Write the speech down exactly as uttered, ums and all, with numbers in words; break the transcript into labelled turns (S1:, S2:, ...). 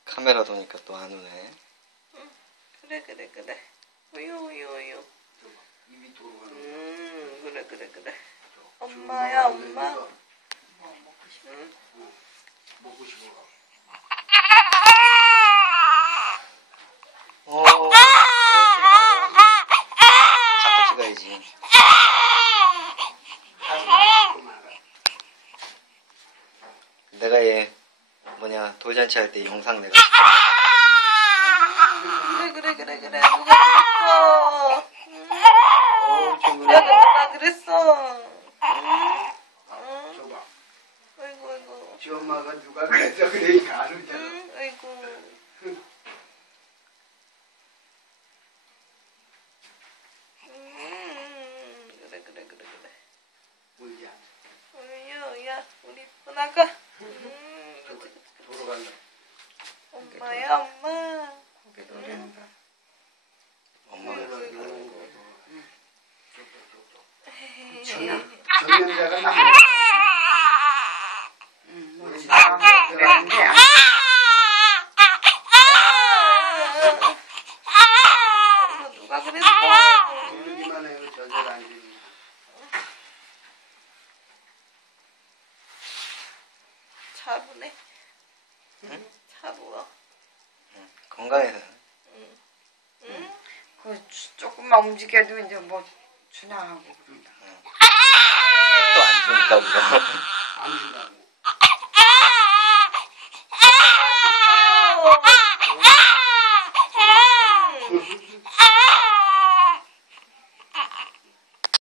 S1: 카메라 도니까 또 안 오네.
S2: 응. 그래 그래 그래. 우유 우유 우유.
S3: 입이 돌아가는.
S2: 음 그래 그래 그래. 엄마야 엄마.
S3: 뭐 먹고 싶어.
S2: 응.
S3: 어, 먹고 싶어.
S1: 어, 어, 자꾸 찍어야지. 내가 얘 뭐냐 돌잔치 할 때 영상 내가
S2: 그래 그래 그래 그래. 누가 그랬어? 응?
S1: 어, 좀
S2: 내가 누가 그랬어? 응? 응?
S3: 줘봐.
S2: 아이고 아이고.
S3: 지 엄마가 누가 그랬어 그러니까 안 울잖아.
S2: 응? 아이고. 음 그래 그래 그래 그래.
S3: 울지 않아.
S2: 우유 야 우리 또 나가. 음 그치, 그치, 그치.
S3: 돌아간다.
S2: 엄마야 엄마.
S4: 고개 돌린다.
S1: 엄마가
S3: 정량, 정량자가 나무.
S4: 응, 뭐 지나간 거 들어갔는데 안
S2: 이거 누가 그랬어?
S3: 울기만 해도 저절 안 되니.
S2: 차분해.
S1: 응?
S2: 차분어.
S1: 응, 건강해서.
S2: 응. 응?
S4: 그 조금만 움직여도 이제 뭐 지나가고 그런다.
S1: 또 안 좋다고.